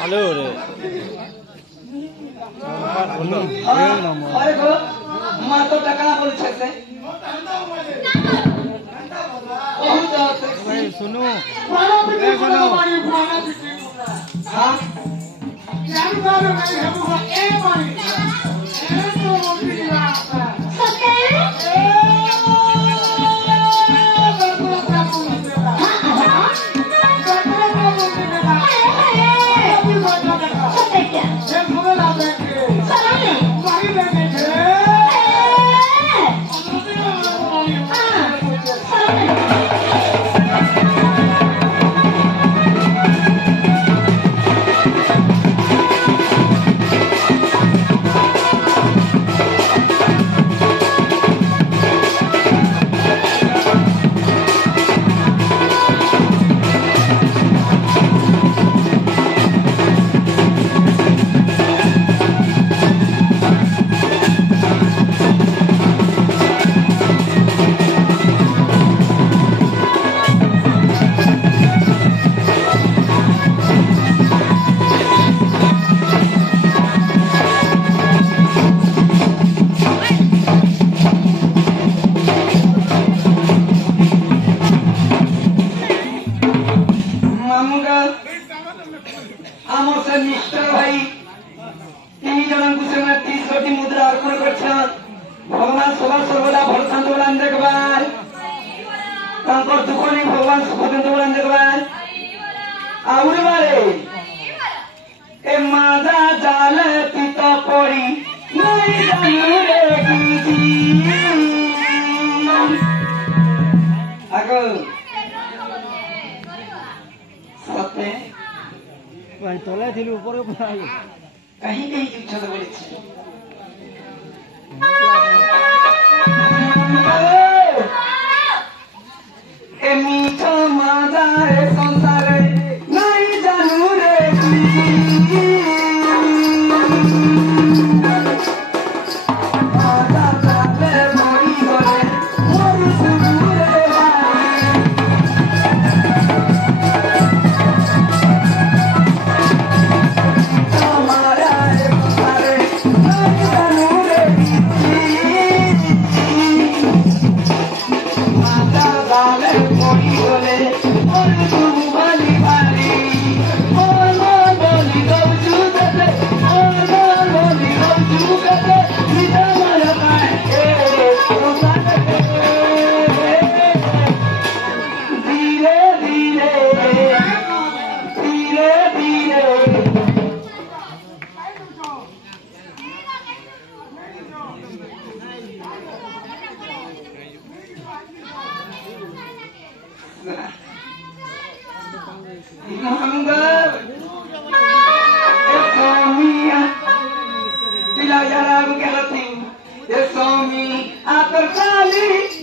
Halo re. अरे गो मां तो टकरा बोल सकते भाई सुनो सुनो हाँ भगवान सदा सर्वदा भरसांत बोलान जगबार तांकर दुखनी भगवान सुखदंत बोलान जगबार आउरे बारे ए माजा जाल पिता पड़ी नहीं जानू रे कीजी आगो सत्य भाई तले थिलु ऊपर ऊपर कहीं कहीं चुप बोले ए मीठा मादा रे संसार नहीं जानू रे मादा जाले मरी गले मोर सुरू रे हमारा रे संसार नहीं जानू रे मादा जाले मरी गले मोर सुरू वाली वाली मोर बोली गौजू कते मोर बोली गौजू कते सीधा मारा पाए धीरे धीरे धीरे धीरे Mangga, Esomia, Pilayara Galatin, Esomi, Aperkali.